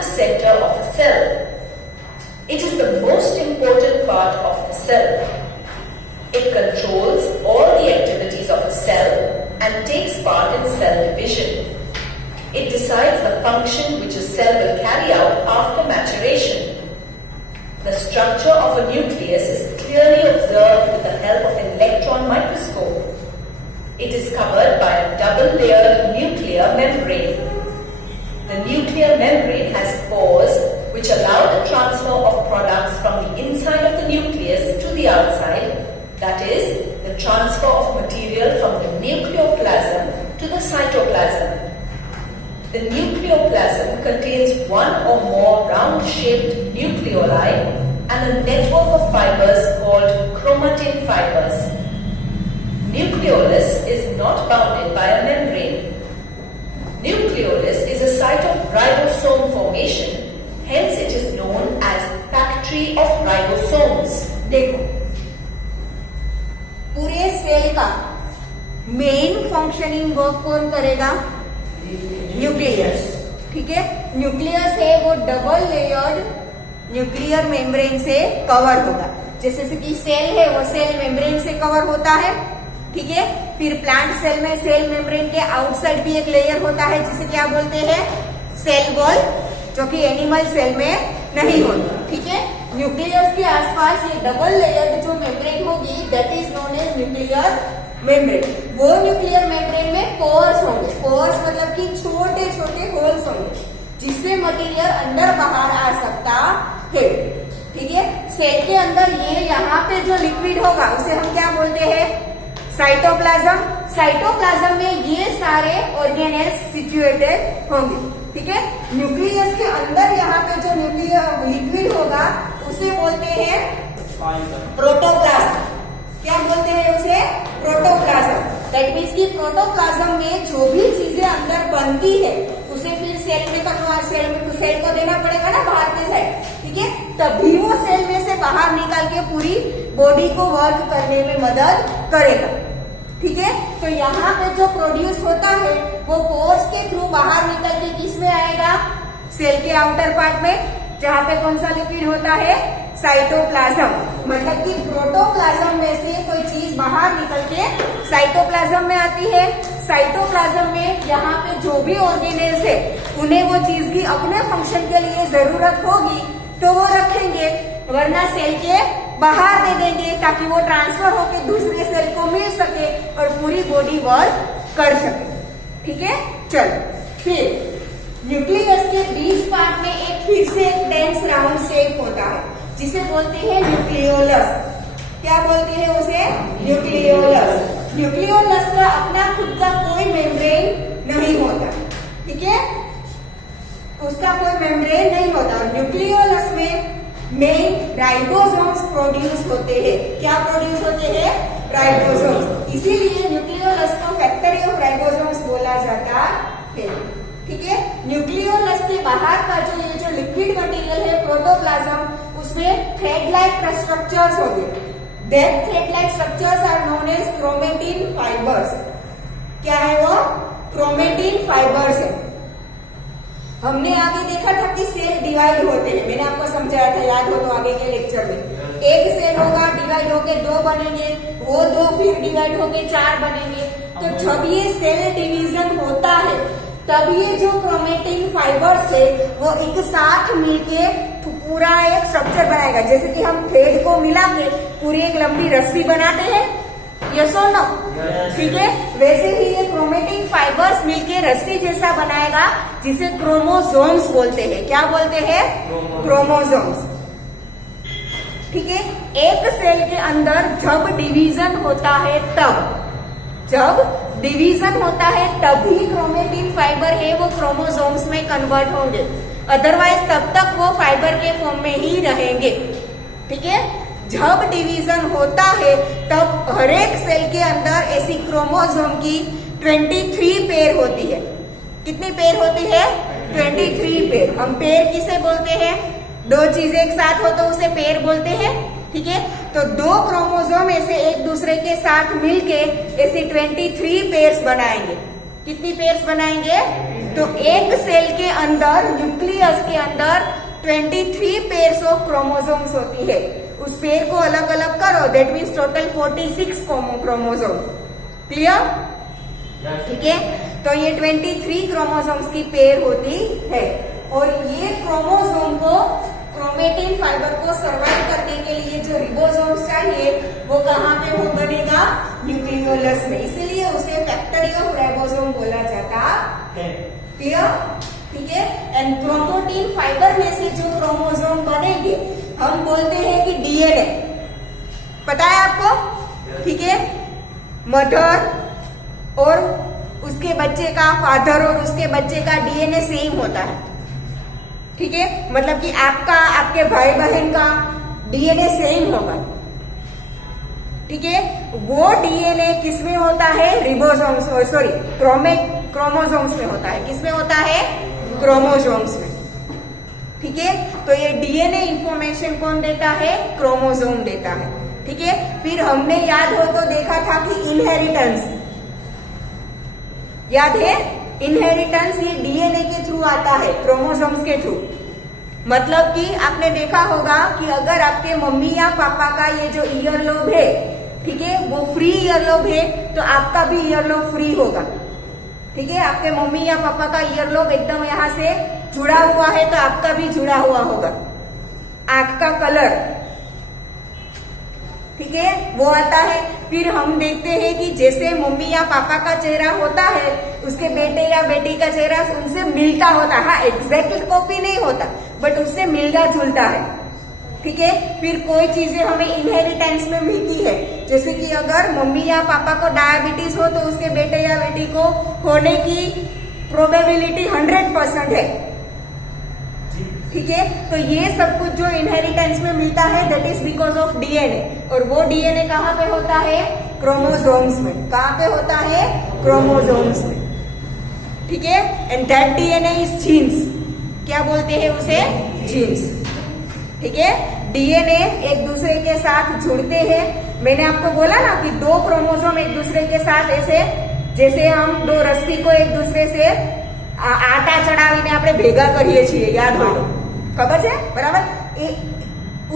the center of a cell. It is the most important part of the cell. It controls all the activities of a cell and takes part in cell division. It decides the function which a cell will carry out after maturation. The structure of a nucleus is clearly observed with the help of an electron microscope. It is covered by a double-layered nuclear membrane. The nuclear membrane has pores which allow the transfer of products from the inside of the nucleus to the outside, that is, the transfer of material from the nucleoplasm to the cytoplasm. The nucleoplasm contains one or more round-shaped nucleoli and a network of fibers called chromatin fibers. Nucleolus is not bounded by a membrane. Nucleolus is a site of ribosome formation, hence it is known as factory of ribosomes. देखो, पूरे cell का main functioning work कौन करेगा? Nucleus. ठीक है, nucleus है वो double layered nuclear membrane से कवर होगा. जैसे कि सेल है वो सेल मेम्ब्रेन से कवर होता है. ठीक है, फिर प्लांट सेल में सेल मेम्ब्रेन के आउटसाइड भी एक लेयर होता है जिसे क्या बोलते हैं? सेल वॉल, जो कि एनिमल सेल में नहीं होता. ठीक है, न्यूक्लियस के आसपास ये डबल लेयर्ड जो मेम्ब्रेन होगी that is known as nuclear membrane. वो न्यूक्लियर मेम्ब्रेन में पोर्स होंगे. पोर्स मतलब कि छोटे छोटे होल्स होंगे जिससे मटेरियल अंदर बाहर आ सकता है. ठीक है, सेल के अंदर ये यहाँ पे जो लिक्विड होगा उसे हम क्या बोलते हैं? साइटोप्लाज्म. साइटोप्लाज्म में ये सारे ऑर्गेनेल्स सिचुएटेड होंगे. ठीक है, न्यूक्लियस के अंदर यहाँ पे जो न्यूक्लियर लिक्विड होगा उसे बोलते हैं प्रोटोप्लाज्म. क्या बोलते हैं उसे? प्रोटोप्लाज्म. दैट मीन्स की प्रोटोप्लाज्म में जो भी चीजें अंदर बनती है उसे फिर सेल को देना पड़ेगा ना बाहर के साइड. ठीक है, तभी वो सेल में से बाहर निकाल के पूरी बॉडी को वर्क करने में मदद करेगा. ठीक है, तो यहाँ पे जो प्रोड्यूस होता है वो पोर्स के थ्रू बाहर निकल के किस में आएगा? सेल के आउटर पार्ट में, जहाँ पे कौन सा लिक्विड होता है? साइटोप्लाज्म. मतलब कि प्रोटोप्लाज्म में से कोई चीज बाहर निकल के साइटोप्लाज्म में आती है. साइटोप्लाज्म में यहाँ पे जो भी ऑर्गेनेल्स है उन्हें वो चीज की अपने फंक्शन के लिए जरूरत होगी तो वो रखेंगे, वरना सेल के बाहर दे देंगे ताकि वो ट्रांसफर होके दूसरे सेल को मिल सके और पूरी बॉडी वर्क कर सके. ठीक है, चलो फिर न्यूक्लियस के बीच पार्ट में एक फिर से एक डेंस राउंड शेप होता है जिसे बोलते हैं न्यूक्लियोलस. क्या बोलते हैं उसे? न्यूक्लियोलस. न्यूक्लियोलस का अपना खुद का कोई मेम्ब्रेन नहीं होता. ठीक है, उसका कोई मेम्ब्रेन नहीं होता. न्यूक्लियोलस में मेन राइबोसोम्स प्रोड्यूस होते हैं. क्या प्रोड्यूस होते हैं? राइबोसोम्स. इसीलिए न्यूक्लियोलस को फैक्ट्री ऑफ राइबोसोम्स बोला जाता है. ठीक है, न्यूक्लियोलस के बाहर का जो लिक्विड मटेरियल है प्रोटोप्लाज्म, उसमें थ्रेड लाइक स्ट्रक्चर्स होंगे. That thread like structures are known as chromatin fibres. क्या है वो? क्रोमेटिन फाइबर्स है. हमने आगे देखा था कि सेल डिवाइड होते हैं. मैंने आपको समझाया था, याद हो तो आगे के लेक्चर में. एक सेल होगा, डिवाइड होके दो बनेंगे, वो दो फिर डिवाइड होके चार बनेंगे. तो जब ये सेल डिवीजन होता है तब ये जो क्रोमेटिन फाइबर्स है वो एक साथ मिलके पूरा एक स्ट्रक्चर बनाएगा. जैसे कि हम थ्रेड को मिला के पूरी एक लंबी रस्सी बनाते हैं. यस और नो? ठीक है, वैसे ही ये क्रोमेटिन फाइबर्स मिलके रस्सी जैसा बनाएगा जिसे क्रोमोसोम्स बोलते हैं. क्या बोलते हैं? क्रोमोसोम्स. ठीक है, एक सेल के अंदर जब डिवीजन होता है तभी क्रोमेटिन फाइबर है वो क्रोमोसोम्स में कन्वर्ट होंगे. अदरवाइज तब तक वो फाइबर के फॉर्म में ही रहेंगे. ठीक है, जब डिवीजन होता है तब हर एक सेल के अंदर ऐसी क्रोमोसोम की 23 पेयर होती है. कितनी पेयर होती है? 23 पेयर. हम पेयर किसे बोलते हैं? दो चीजें एक साथ हो तो उसे पेयर बोलते हैं. ठीक है, तो दो क्रोमोसोम ऐसे एक दूसरे के साथ मिलके ऐसे 23 पेयर्स बनाएंगे. कितनी पेयर्स बनाएंगे? तो एक सेल के अंदर, न्यूक्लियस के अंदर 23 पेयर्स ऑफ क्रोमोसोम्स होती है। उस पेयर को अलग अलग करो, that means total 46 chromosome. Clear? ठीक है, तो ये 23 क्रोमोसोम्स की पेयर होती है। और ये क्रोमोसोम को, क्रोमेटिन फाइबर को सर्वाइव करने के लिए जो रिबोसोम्स चाहिए वो कहाँ पे हो बनेगा? न्यूक्लियोलस में। इसीलिए उसे फैक्ट्री ऑफ राइबोसोम बोला जाता है। क्लियर? ठीक है। एंड क्रोमेटिन फाइबर में से जो क्रोमोसोम बनेंगे हम बोलते हैं कि डीएनए। पता है आपको? ठीक है। मदर और उसके बच्चे का, फादर और उसके बच्चे का डीएनए सेम होता है। ठीक है, मतलब कि आपका, आपके भाई बहन का डीएनए सेम होगा। ठीक है, वो डीएनए किसमें होता है? रिबोसोम्स, सॉरी क्रोमोसोम्स में होता है। किसमें होता है? क्रोमोसोम्स में। ठीक है, तो ये डीएनए इंफॉर्मेशन कौन देता है? क्रोमोसोम देता है। ठीक है, फिर हमने याद हो तो देखा था कि इनहेरिटेंस, याद है? इनहेरिटेंस ये डीएनए के थ्रू आता है, क्रोमोसोम्स के थ्रू। मतलब कि आपने देखा होगा कि अगर आपके मम्मी या पापा का ये जो ईयरलोब है, ठीक है, वो फ्री ईयरलोब है, तो आपका भी ईयरलोब फ्री होगा। ठीक है, आपके मम्मी या पापा का ईयरलोब एकदम यहाँ से जुड़ा हुआ है, तो आपका भी जुड़ा हुआ होगा। आंख का कलर, ठीक है, वो आता है। फिर हम देखते हैं कि जैसे मम्मी या पापा का चेहरा होता है, उसके बेटे या बेटी का चेहरा उनसे मिलता होता है। हाँ, एग्जैक्ट कॉपी नहीं होता, बट उससे मिलता जुलता है। ठीक है, फिर कोई चीजें हमें इनहेरिटेंस में मिलती है, जैसे कि अगर मम्मी या पापा को डायबिटीज हो तो उसके बेटे या बेटी को होने की प्रोबेबिलिटी 100% है। ठीक है, तो ये सब कुछ जो इनहेरिटेंस में मिलता है, that is because of DNA. और वो डीएनए कहाँ पे होता है? क्रोमोसोम्स में। कहाँ पे होता है? क्रोमोसोम्स में। ठीक है, and that DNA is genes. क्या बोलते हैं उसे? जीन्स। ठीक है, डीएनए एक दूसरे के साथ जुड़ते हैं। मैंने आपको बोला ना कि दो क्रोमोसोम एक दूसरे के साथ ऐसे, जैसे हम दो रस्सी को एक दूसरे से आटा चढ़ावीने આપણે ભેગા કરીએ છીએ, याद हो तो? खबर है? बराबर।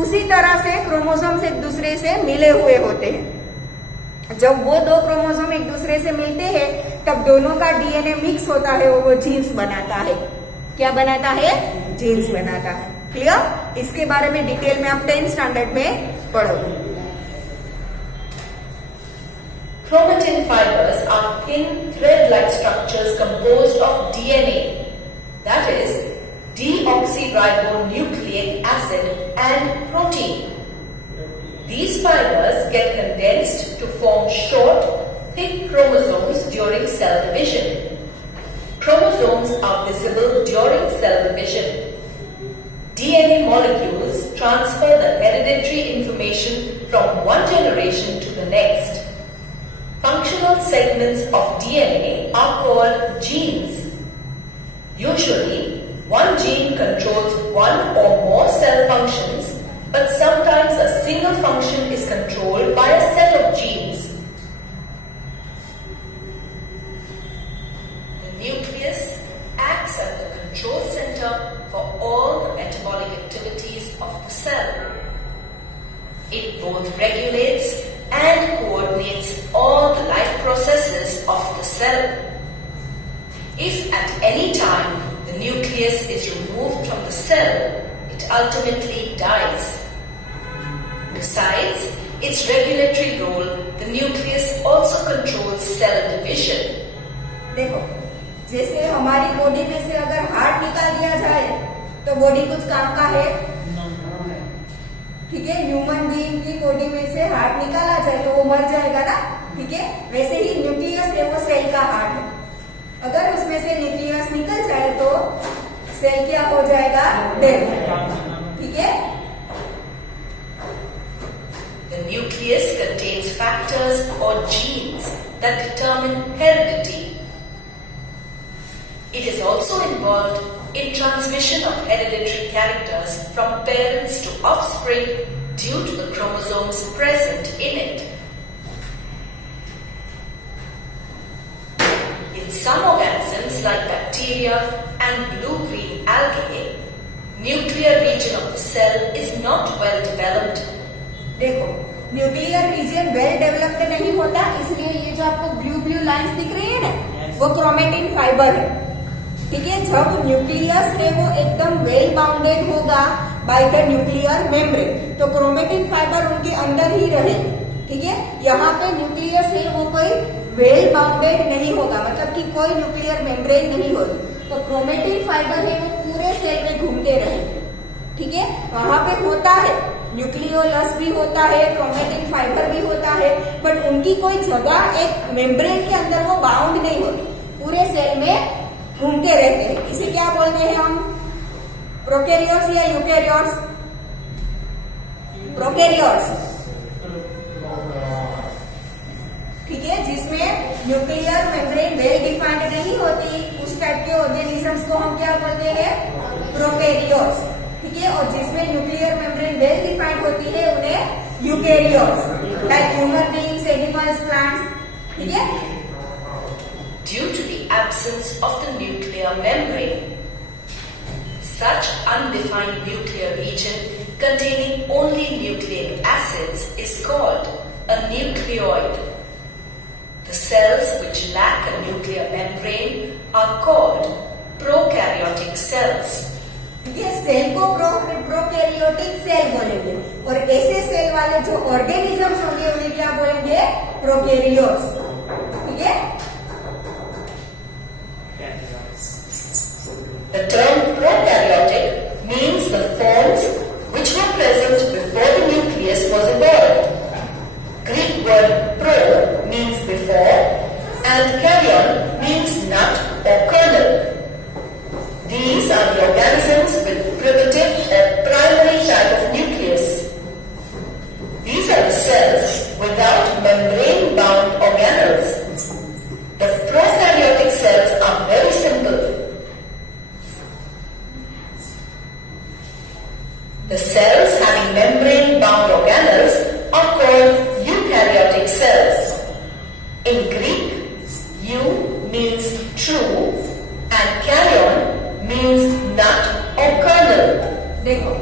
उसी तरह से क्रोमोसोम्स एक दूसरे से मिले हुए होते हैं। जब वो दो क्रोमोसोम एक दूसरे से मिलते हैं, तब दोनों का डीएनए मिक्स होता है और वो जीन्स बनाता है। क्या बनाता है? जीन्स बनाता है। क्लियर? इसके बारे में डिटेल में आप 10th स्टैंडर्ड में पढ़ोगे। Chromatin fibers are thin thread-like structures composed of DNA, that is, deoxyribonucleic acid and protein. These fibers get condensed to form short, thick chromosomes during cell division. Chromosomes are visible during cell division. DNA molecules transfer the hereditary information from one generation to the next. Functional segments of DNA are called genes. Usually, one gene controls one or more cell functions, but sometimes a single function is controlled by a set of genes. The nucleus acts as the control center for all the metabolic activities of the cell. It both regulates and coordinates all the life processes of the cell. If at any time the nucleus is removed from the cell, it ultimately dies. Besides its regulatory role, the nucleus also controls cell division. देखो, जैसे हमारी body में से अगर heart निकाल दिया जाए तो बॉडी कुछ काम का है? ठीक है, ह्यूमन बीइंग की बॉडी में से हार्ट निकाला जाए तो वो मर जाएगा ना। ठीक है, वैसे ही न्यूक्लियस है वो सेल का हार्ट है। अगर उसमें से न्यूक्लियस निकल जाए तो सेल क्या हो जाएगा? डेड। ठीक है, The nucleus contains factors or genes that determine heredity. It is also involved in transmission of hereditary characters from parents to offspring due to the chromosomes present in it. In some organisms like bacteria and blue-green algae, nuclear region of the cell is not well developed. देखो, nuclear region well developed नहीं होता, इसलिए ये जो आपको blue blue lines दिख रही है ना, वो क्रोमेटिन फाइबर है। ठीक है, जब न्यूक्लियस है वो एकदम वेल बाउंडेड होगा बाय द न्यूक्लियर मेम्ब्रेन, तो क्रोमेटिन फाइबर उनके अंदर ही रहेगी। ठीक है, यहाँ पे न्यूक्लियस है वो कोई वेल बाउंडेड नहीं होगा, मतलब कि कोई न्यूक्लियर मेम्ब्रेन नहीं होगी, तो क्रोमेटिन फाइबर है वो पूरे सेल में घूमते रहेंगे। ठीक है, वहां पे होता है न्यूक्लियोलस भी होता है, क्रोमेटिन फाइबर भी होता है, बट उनकी कोई जगह एक मेम्ब्रेन के अंदर वो बाउंड नहीं होती, पूरे सेल में घूमते रहते हैं। इसे क्या बोलते हैं हम? प्रोकैरियोट्स या यूकैरियोट्स? प्रोकैरियोट्स। ठीक है, जिसमें न्यूक्लियर मेम्ब्रेन वेल डिफाइंड नहीं होती, उस टाइप के ऑर्गेनिजम्स को हम क्या बोलते हैं? प्रोकैरियोट्स। ठीक है, और जिसमें न्यूक्लियर मेम्ब्रेन वेल डिफाइंड होती है उन्हें eukaryotes, like human beings, animals, plants. ठीक है, Due to the absence of the nuclear membrane, such undefined nuclear region containing only nucleic acids is called a nucleoid. The cells which lack a nuclear membrane are called prokaryotic cells. ये cell को prokaryotic cell बोलेंगे, और ऐसे cell वाले जो organisms होंगे उन्हें क्या बोलेंगे? प्रोकैरियोट्स। ठीक है, The term prokaryotic means the forms which were present before the nucleus was evolved. Greek word pro means before and karyon means nut or kernel. These are the organisms with primitive or primary type of nucleus. These are the cells without membrane-bound organelles. The prokaryotic cells are very simple. The cells having membrane-bound organelles are called eukaryotic cells. In Greek, eu means true and karyon means nut or kernel. देखो,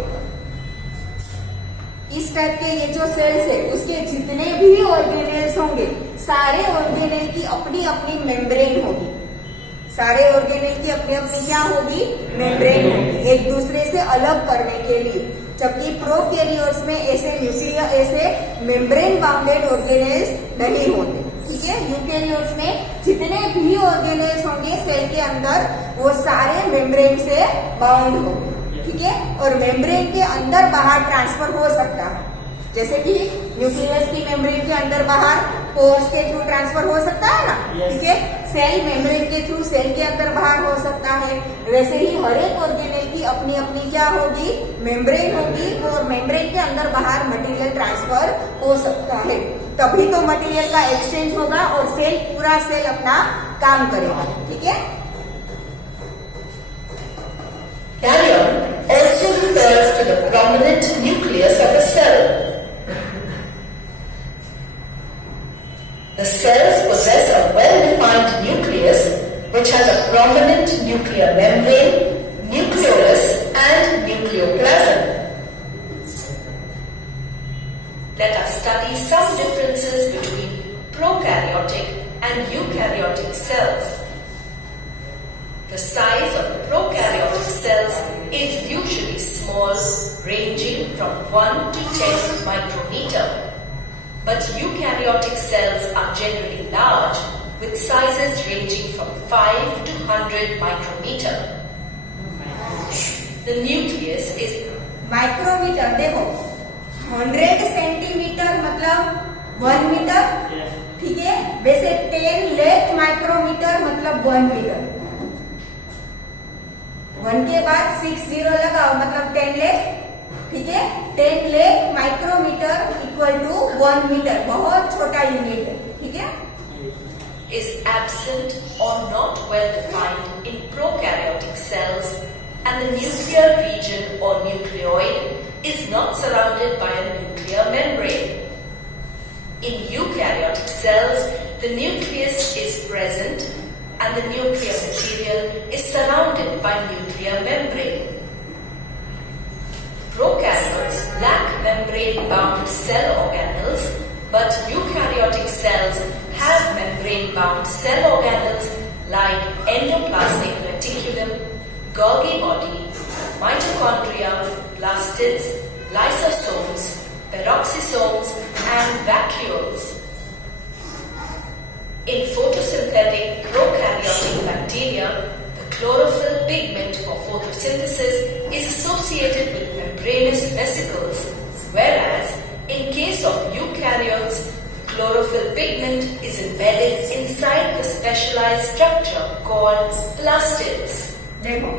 इस type के ये जो sales है उसके जितने भी organelles होंगे, सारे ऑर्गेनेल की अपनी अपनी मेम्ब्रेन होगी। सारे ऑर्गेनेल की अपनी अपनी क्या होगी? मेम्ब्रेन होगी, एक दूसरे से अलग करने के लिए। जबकि प्रोकैरियोट्स में ऐसे मेम्ब्रेन बाउंडेड ऑर्गेनेल्स नहीं होते। ठीक है, यूकैरियोट्स में जितने भी ऑर्गेनेल्स होंगे सेल के अंदर वो सारे मेम्ब्रेन से बाउंड होंगे। ठीक है, और मेम्ब्रेन के अंदर बाहर ट्रांसफर हो सकता है, जैसे कि न्यूक्लियस की मेम्ब्रेन के अंदर बाहर पोर्स के थ्रू ट्रांसफर हो सकता है ना। ठीक है, सेल मेम्ब्रेन के थ्रू सेल के अंदर बाहर हो सकता है, वैसे ही हर एक ऑर्गेनेल की अपनी अपनी क्या होगी? मेम्ब्रेन होगी, और मेम्ब्रेन के अंदर बाहर मटेरियल ट्रांसफर हो सकता है, तभी तो मटेरियल का एक्सचेंज होगा और सेल पूरा सेल अपना काम करेगा। ठीक है, Karyon also refers to the prominent nucleus of a cell. The cells possess a well-defined nucleus which has a prominent nuclear membrane, nucleolus and nucleoplasm. Let us study some differences between prokaryotic and eukaryotic cells. The size of prokaryotic cells is usually small, ranging from 1 to 10 micrometer. But eukaryotic cells are generally large, with sizes ranging from 5 to 100 micrometer. The nucleus is micrometre. देखो, 100 centimetre मतलब 1 metre. ठीक है, वैसे 10 lakh micrometer मतलब 1 metre. 1 के बाद 6 zero लगाओ मतलब 10 लाख। ठीक है, 10 lakh micrometre equal to 1 metre, बहुत छोटा यूनिट है। ठीक है, is absent or not well defined in prokaryotic cells, and the nuclear region or nucleoid is not surrounded by a nuclear membrane. In eukaryotic cells, the nucleus is present and the nuclear material is surrounded by nuclear membrane. Prokaryotes lack membrane-bound cell organelles, but eukaryotic cells have membrane-bound cell organelles like endoplasmic reticulum, Golgi body, mitochondria, plastids, lysosomes, peroxisomes, and vacuoles. In photosynthetic prokaryotic bacteria, the chlorophyll pigment for photosynthesis is associated with membranous vesicles, whereas in case of eukaryotes, chlorophyll pigment is embedded inside the specialized structure called plastids. देखो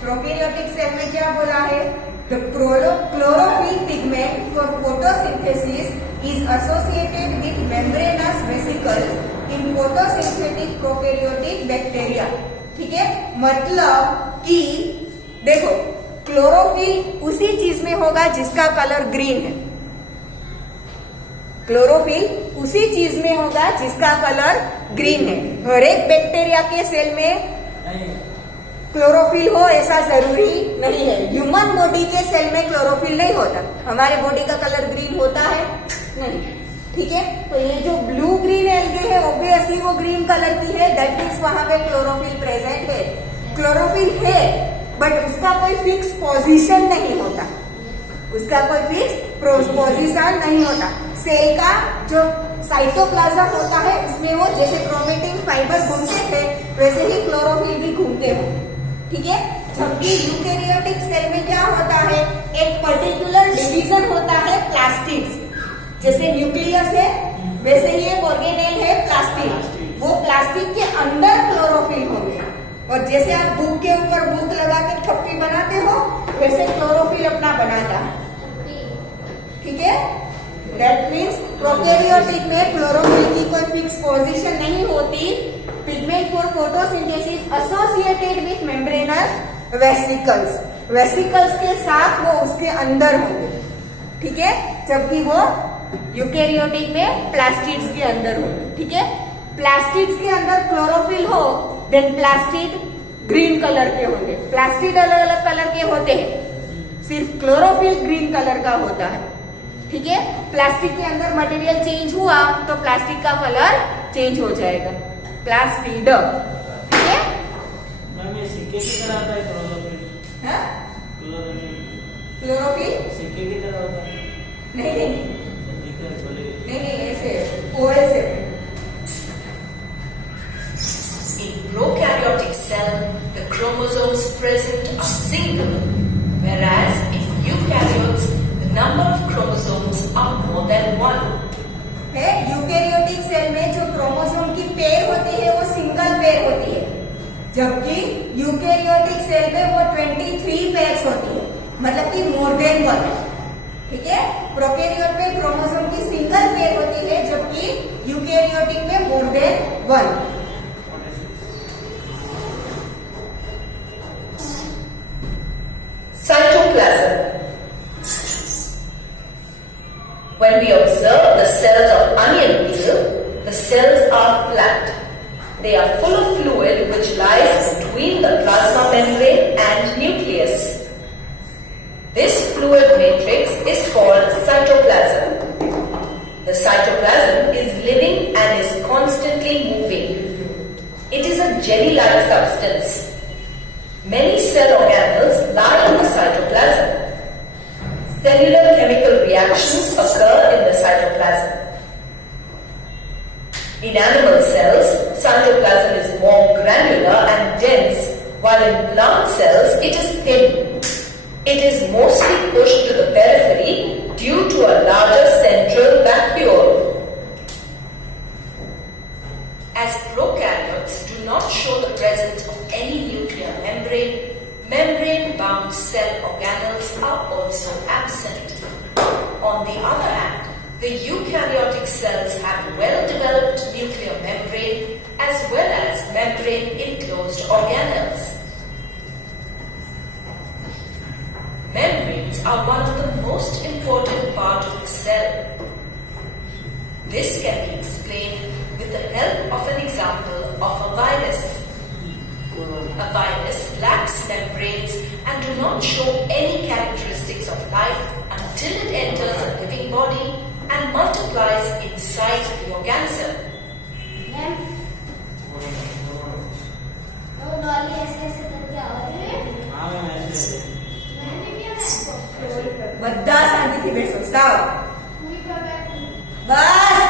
prokaryotic cell में क्या बोला है? The chlorophyll pigment for photosynthesis is associated with membranous vesicles in photosynthetic prokaryotic bacteria. ठीक है, मतलब कि देखो क्लोरोफिल उसी चीज में होगा जिसका कलर ग्रीन है। क्लोरोफिल उसी चीज में होगा जिसका कलर ग्रीन है। हर एक बैक्टीरिया के सेल में क्लोरोफिल हो ऐसा जरूरी नहीं है। ह्यूमन बॉडी के सेल में क्लोरोफिल नहीं होता। हमारे बॉडी का कलर ग्रीन होता है नहीं। ठीक है, तो ये जो ब्लू ग्रीन एल्गे है ऑब्वियसली वो ग्रीन कलर की है, दैट मीन्स वहां पे क्लोरोफिल प्रेजेंट है। क्लोरोफिल है बट उसका कोई फिक्स पोजीशन नहीं होता। उसका कोई फिक्स पोजीशन नहीं होता। सेल का जो साइटोप्लाज्म होता है उसमें वो जैसे क्रोमेटिन फाइबर घूमते थे वैसे ही क्लोरोफिल भी घूमते हैं। ठीक है, जबकि यूकैरियोटिक सेल में क्या होता है? एक पर्टिकुलर डिवीजन होता है प्लास्टिड्स। जैसे न्यूक्लियस है वैसे ही एक ऑर्गेनेल है प्लास्टिड। वो प्लास्टिक के अंदर क्लोरोफिल होंगे और जैसे आप बुक के ऊपर बुक लगा के थप्पी बनाते हो वैसे क्लोरोफिल अपना बनाता है। ठीक है, दैट मीन्स प्रोकैरियोटिक में क्लोरोफिल की कोई फिक्स पोजीशन नहीं होती। Pigment for photosynthesis associated with membranes vesicles. Vesicles के साथ वो उसके अंदर होंगे। ठीक है, जबकि वो यूकैरियोटिक में प्लास्टिड्स के अंदर होंगे। ठीक है, प्लास्टिड्स के अंदर क्लोरोफिल हो देन प्लास्टिड ग्रीन कलर के होंगे। प्लास्टिड अलग अलग कलर के होते हैं, सिर्फ क्लोरोफिल ग्रीन कलर का होता है। ठीक है, प्लास्टिक के अंदर मटेरियल चेंज हुआ तो प्लास्टिक का कलर चेंज हो जाएगा, प्लास्टिड। ठीक है, मैम ये सिक्के की तरह आता है क्लोरोफिल? हाँ? क्लोरोफिल क्लोरोफिल सिक्के की तरह होता है? नहीं नहीं दिख रहा है बोले। नहीं, ऐसे ओवल से। In prokaryotic cell, the chromosomes present are single, whereas in eukaryotes, the number of chromosomes are more than one. है यूकैरियोटिक सेल में जो क्रोमोसोम की पेयर होती है वो सिंगल पेयर होती है, जबकि यूकैरियोटिक सेल में वो 23 पेयर्स होती है, मतलब कि मोर देन वन। ठीक है, प्रोकैरियोट में क्रोमोसोम की सिंगल पेयर होती है जबकि यूकैरियोटिक में more than one. Cytoplasm. When we observe the cells of onion peel, the cells are flat. They are full of fluid which lies between the plasma membrane and nucleus. This fluid matrix is called cytoplasm. The cytoplasm is living and is constantly moving. It is a jelly-like substance. Many cell organelles lie in the cytoplasm. Cellular chemical reactions occur in the cytoplasm. In animal cells, cytoplasm is more granular and dense, while in plant cells it is thin. It is mostly pushed to the periphery due to a larger central vacuole. As prokaryotes do not show the presence of any nuclear membrane, membrane-bound cell organelles are also absent. On the other hand, the eukaryotic cells have well-developed nuclear membrane as well as membrane-enclosed organelles. Membranes are one of the most important part of the cell. This can be explained with the help of an example of a virus. A virus lacks membranes and do not show any characteristics of life until it enters a living body and multiplies inside the organism. हाँ ma'am ऐसे બધા શાંતિથી બેસો સાવ બસ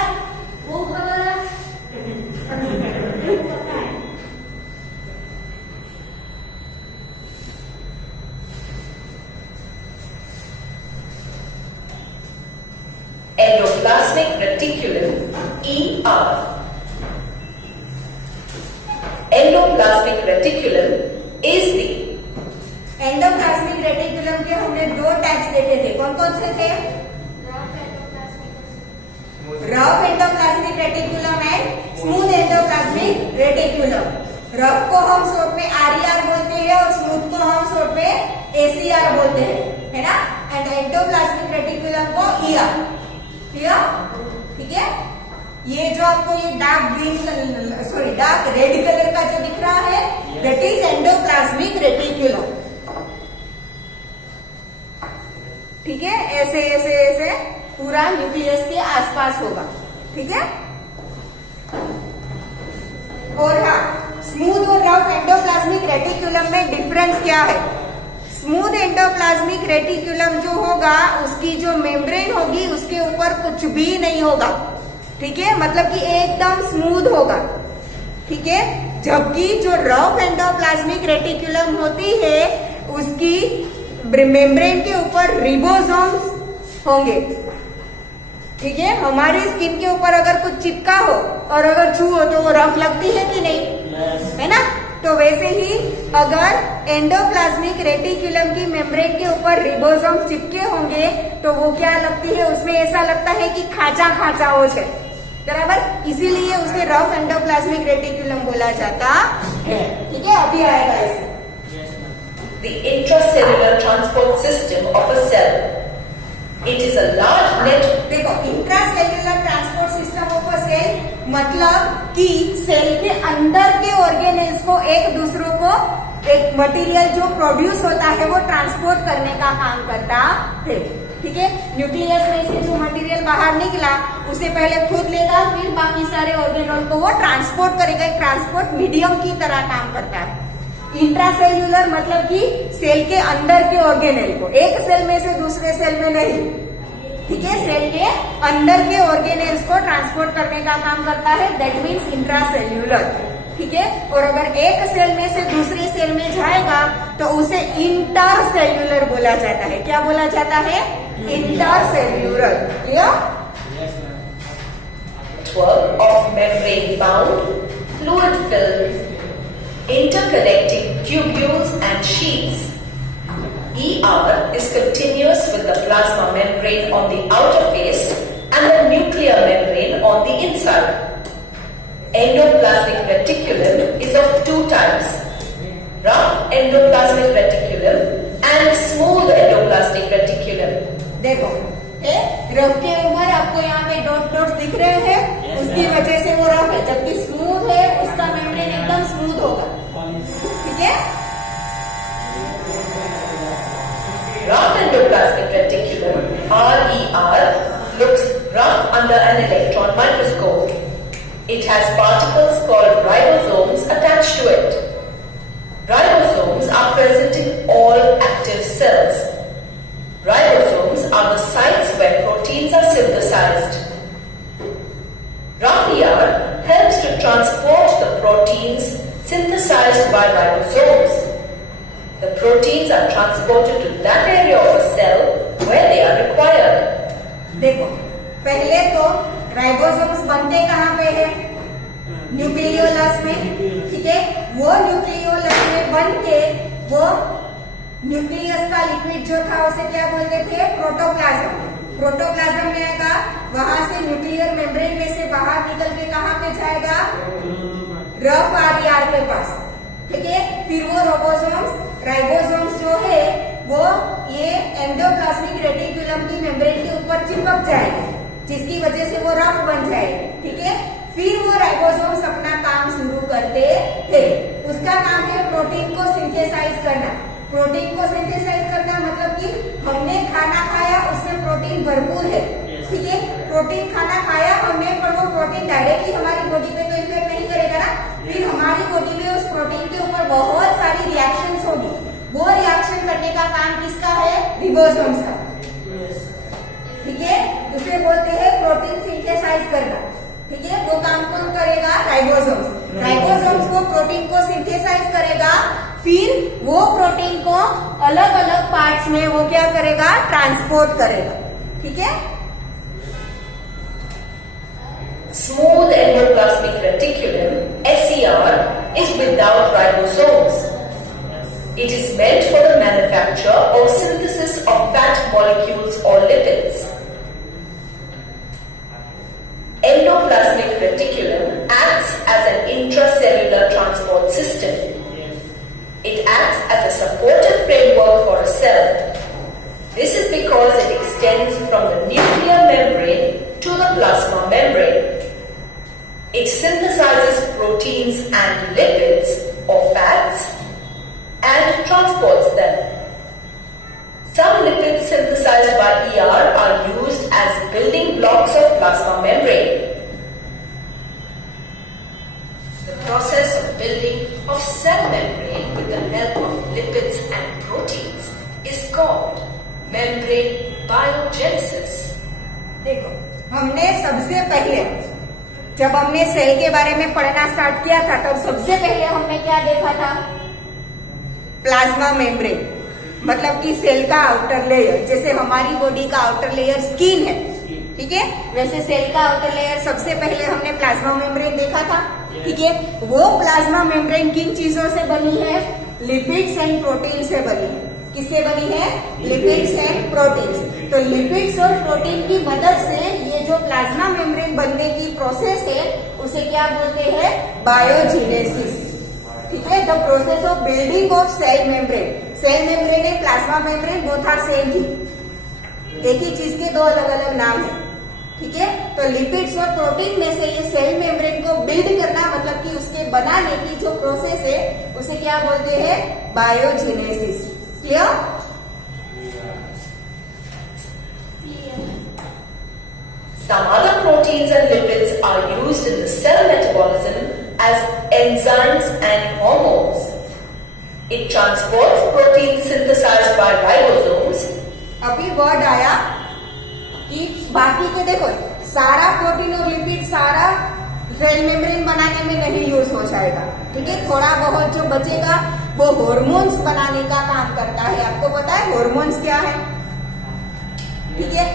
Endoplasmic reticulum ER. Endoplasmic reticulum is the endoplasmic reticulum के हमने दो types देखे थे, कौन कौन से थे? Rough endoplasmic reticulum and smooth endoplasmic reticulum. Rough को हम शॉर्ट में RER बोलते हैं और स्मूथ को हम शॉर्ट में ACR बोलते हैं, है ना? एंड एंडोप्लाज्मिक रेटिकुलम को ER। क्लियर? ठीक है? ये जो आपको ये डार्क रेड कलर का जो दिख रहा है, दैट इज एंडोप्लाज्मिक रेटिकुलम। ठीक है? ऐसे ऐसे ऐसे पूरा न्यूक्लियस के आसपास होगा। ठीक है? और हाँ, स्मूथ और रफ एंडोप्लाज्मिक रेटिकुलम में डिफरेंस क्या है? स्मूथ एंडोप्लाज्मिक रेटिकुलम जो होगा, उसकी जो मेम्ब्रेन होगी उसके ऊपर कुछ भी नहीं होगा। ठीक है? मतलब कि एकदम स्मूथ होगा। ठीक है? जबकि जो रफ एंडोप्लाज्मिक रेटिकुलम होती है उसकी मेम्ब्रेन के ऊपर रिबोसोम्स होंगे। ठीक है? हमारी स्किन के ऊपर अगर कुछ चिपका हो और अगर छुओ तो वो रफ लगती है कि नहीं? है ना? तो वैसे ही अगर एंडोप्लाज्मिक रेटिकुलम की मेम्ब्रेन के ऊपर रिबोसोम्स चिपके होंगे तो वो क्या लगती है? उसमें ऐसा लगता है कि खाचा खाचा हो जाए, बराबर? इसीलिए उसे रफ एंडोप्लाज्मिक रेटिकुलम बोला जाता है। ठीक है? अभी आएगा इसे। The intracellular transport system of a cell. It is a large net. देखो, intracellular transport system of a cell मतलब कि सेल के अंदर के ऑर्गेनेल्स को एक दूसरों को एक मटेरियल जो प्रोड्यूस होता है वो ट्रांसपोर्ट करने का काम करता है। ठीक है? न्यूक्लियस में से जो मटेरियल बाहर निकला उसे पहले खुद लेगा, फिर बाकी सारे ऑर्गेनल को वो ट्रांसपोर्ट करेगा, एक ट्रांसपोर्ट मीडियम की तरह काम करता है। इंट्रासेल्युलर मतलब कि सेल के अंदर के ऑर्गेनेल को, एक सेल में से दूसरे सेल में नहीं। ठीक है? सेल के अंदर के ऑर्गेनेल्स को ट्रांसपोर्ट करने का काम करता है, दैट मीन्स इंट्रासेल्युलर। ठीक है? और अगर एक सेल में से दूसरे सेल में जाएगा तो उसे इंटरसेल्युलर बोला जाता है। क्या बोला जाता है? Intercellular. Clear? Network of membrane bound, fluid filled, interconnecting tubules and sheaths. ER is continuous with the plasma membrane on the outer face and the nuclear membrane on the inside. Endoplasmic reticulum is of two types: rough endoplasmic reticulum and smooth endoplasmic reticulum. देखो, rough के ऊपर आपको यहाँ पे dot dots दिख रहे हैं, उसकी वजह से वो रफ है, जबकि स्मूथ है उसका मेम्ब्रेन एकदम स्मूथ होगा। ठीक है? Rough endoplasmic reticulum (RER) looks rough under an electron microscope. It has particles called ribosomes attached to it. Ribosomes are present in all active cells. Ribosomes are the sites where proteins are synthesized. Rough ER helps to transport the proteins synthesized by ribosomes. The proteins are transported to that area of a cell where they are required. देखो, पहले तो ribosomes बनते कहाँ पे है? Nucleolus में। ठीक है? वो न्यूक्लियोलस में बन के वो न्यूक्लियस का लिक्विड जो था उसे क्या बोलते थे? प्रोटोप्लाज्म। प्रोटोप्लाज्म में आएगा, वहां से न्यूक्लियर मेम्ब्रेन में से बाहर निकल के कहाँ पे जाएगा? रफ RER के पास। ठीक है? फिर वो राइबोसोम्स जो है वो ये एंडोप्लाज्मिक रेटिकुलम की मेम्ब्रेन के ऊपर चिपक जाएंगे, जिसकी वजह से वो रफ बन जाएगी। ठीक है? फिर वो राइबोसोम्स अपना काम शुरू करते थे। उसका काम है प्रोटीन को सिंथेसाइज करना। प्रोटीन को सिंथेसाइज करना मतलब कि हमने खाना खाया, उसमें प्रोटीन भरपूर है, ठीक है। प्रोटीन खाना खाया हमने, पर वो प्रोटीन डायरेक्टली हमारी बॉडी पे तो इफेक्ट नहीं करेगा ना, फिर हमारी बॉडी में उस प्रोटीन के ऊपर बहुत सारी रिएक्शंस होगी। वो रिएक्शन करने का काम किसका है? रिबोसोम्स का, ठीक है। उसे बोलते हैं प्रोटीन सिंथेसाइज करना, ठीक है। वो काम कौन करेगा? राइबोसोम्स। राइबोसोम्स वो प्रोटीन को सिंथेसाइज करेगा, फिर वो प्रोटीन को अलग अलग पार्ट्स में वो क्या करेगा? ट्रांसपोर्ट करेगा, ठीक है। Smooth endoplasmic reticulum (SER) is without ribosomes. It is meant for the manufacture or synthesis of fat molecules or lipids. Endoplasmic reticulum acts as an intracellular transport system. It acts as a supportive framework for a cell. This is because it extends from the nuclear membrane to the plasma membrane. It synthesizes proteins and lipids or fats and transports them. Some lipids synthesized by ER are used as building blocks of plasma membrane. The process of building of cell membrane with the help of lipids and proteins is called membrane biogenesis. देखो, हमने सबसे पहले जब हमने cell के बारे में पढ़ना स्टार्ट किया था, तब सबसे पहले हमने क्या देखा था? प्लाज्मा मेम्ब्रेन, मतलब कि सेल का आउटर लेयर। जैसे हमारी बॉडी का आउटर लेयर स्किन है, ठीक है, वैसे सेल का आउटर लेयर सबसे पहले हमने प्लाज्मा मेम्ब्रेन देखा था, ठीक है। वो प्लाज्मा मेम्ब्रेन किन चीजों से बनी है? लिपिड्स एंड प्रोटीन से बनी है। किससे बनी है? Lipids and proteins. तो लिपिड्स और प्रोटीन की मदद से ये जो प्लाज्मा मेम्ब्रेन बनने की प्रोसेस है, उसे क्या बोलते हैं? बायोजेनेसिस, ठीक है। The process of building of cell membrane. Cell membrane and plasma membrane both are same थी, एक ही चीज के दो अलग अलग नाम है, ठीक है। तो लिपिड्स और प्रोटीन में से ये सेल मेम्ब्रेन को बिल्ड करना, मतलब कि उसके बनाने की जो प्रोसेस है, उसे क्या बोलते हैं? Biogenesis. Clear? Some other proteins and lipids are used in the cell metabolism as enzymes and hormones. It transports proteins synthesized by ribosomes. अभी वर्ड आया कि बाकी के देखो सारा प्रोटीन और लिपिड सारा सेल मेम्ब्रेन बनाने में नहीं यूज हो जाएगा, ठीक है। थोड़ा बहुत जो बचेगा वो हार्मोन्स बनाने का काम करता है। आपको पता है हार्मोन्स क्या है? ठीक है।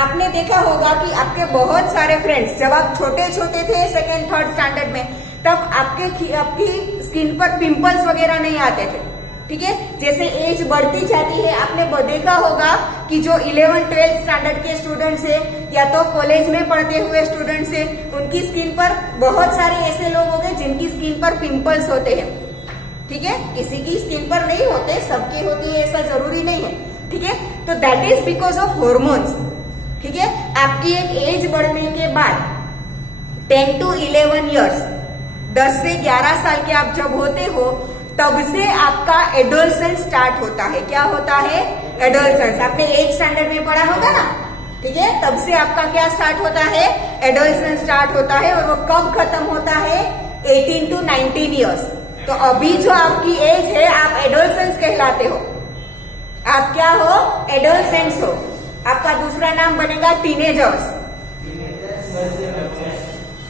आपने देखा होगा कि आपके बहुत सारे फ्रेंड्स जब आप छोटे छोटे थे, सेकेंड थर्ड स्टैंडर्ड में, तब आपकी स्किन पर पिंपल्स वगैरह नहीं आते थे, ठीक है। जैसे एज बढ़ती जाती है, आपने देखा होगा कि जो 11-12 स्टैंडर्ड के स्टूडेंट्स है या तो कॉलेज में पढ़ते हुए स्टूडेंट्स है, उनकी स्किन पर बहुत सारे ऐसे लोग हो गए जिनकी स्किन पर पिंपल्स होते हैं, ठीक है। किसी की स्किन पर नहीं होते, सबके होती है, ऐसा जरूरी नहीं है, ठीक है। तो that is because of hormones, ठीक है। आपकी एक एज बढ़ने के बाद 10 to 11 ईयर्स, 10 से 11 साल के आप जब होते हो, तब से आपका एडोलसेंस स्टार्ट होता है। क्या होता है? एडोलसेंस। आपने 8th स्टैंडर्ड में पढ़ा होगा ना, ठीक है। तब से आपका क्या स्टार्ट होता है? एडोलसेंस स्टार्ट होता है। और वो कब खत्म होता है? 18 to 19 ईयर्स। तो अभी जो आपकी एज है, आप एडोलसेंस कहलाते हो। आप क्या हो? एडोलसेंस हो। आपका दूसरा नाम बनेगा टीनेजर्स,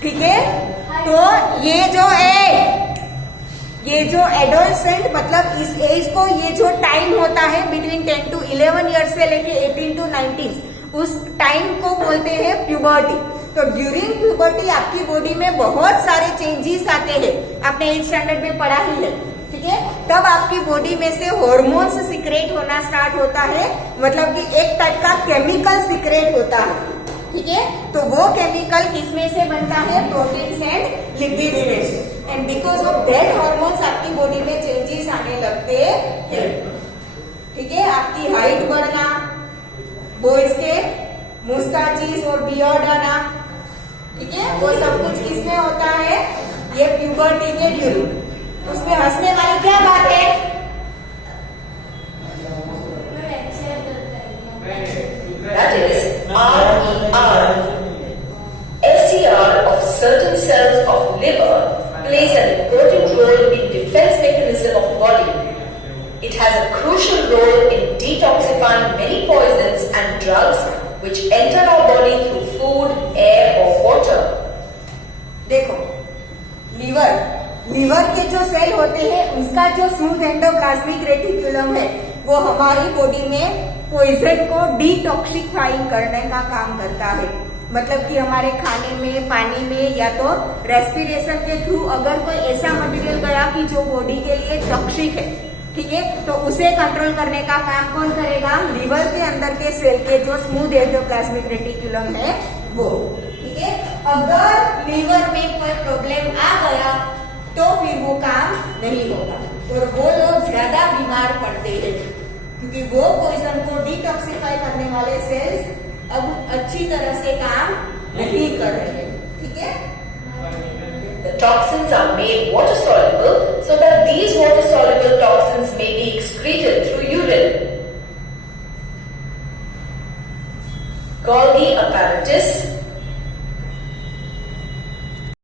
ठीक है। तो ये जो एडोलसेंट मतलब इस एज को, ये जो टाइम होता है बिटवीन 10 to 11 ईयर्स से लेके 18 to 19, उस टाइम को बोलते हैं प्यूबर्टी। तो ड्यूरिंग प्यूबर्टी आपकी बॉडी में बहुत सारे चेंजेस आते हैं, आपने 8th स्टैंडर्ड में पढ़ा ही है, ठीक है। तब आपकी बॉडी में से हार्मोन्स सिक्रेट होना स्टार्ट होता है, मतलब कि एक टाइप का केमिकल सिक्रेट होता है, ठीक है। तो वो केमिकल किसमें से बनता है? प्रोटीन्स एंड लिपिड्स में से। And because of that hormones आपकी बॉडी में चेंजेस आने लगते हैं, ठीक है। आपकी हाइट बढ़ना, बॉयज के मुस्ताचीज और बियर्ड आना, ठीक है, वो सब कुछ किसमें होता है? ये प्यूबर्टी के ड्यूरिंग। इसमें हंसने वाली क्या बात है? That is RER. LCR of certain cells of liver plays an important role in defense mechanism of body. It has a crucial role in detoxifying many poisons and drugs which enter our body through food, air or water. देखो, liver के जो cell होते हैं उसका जो smooth endoplasmic reticulum है वो हमारी बॉडी में पॉइजन को डिटॉक्सिफाइंग करने का काम करता है। मतलब कि हमारे खाने में, पानी में या तो रेस्पिरेशन के थ्रू अगर कोई ऐसा मटेरियल गया कि जो बॉडी के लिए टॉक्सिक है, ठीक है, तो उसे कंट्रोल करने का काम कौन करेगा? लीवर के अंदर के सेल के जो स्मूथ एंडोप्लाज्मिक रेटिकुलम है वो, ठीक है। अगर लीवर में कोई प्रॉब्लम आ गया तो फिर वो काम नहीं होगा और वो लोग ज्यादा बीमार पड़ते हैं क्योंकि वो पॉइजन को डिटॉक्सिफाई करने वाले सेल्स अब अच्छी तरह से काम नहीं कर रहे, ठीक है। The toxins are made water soluble so that these water soluble toxins may be excreted through urine. Golgi apparatus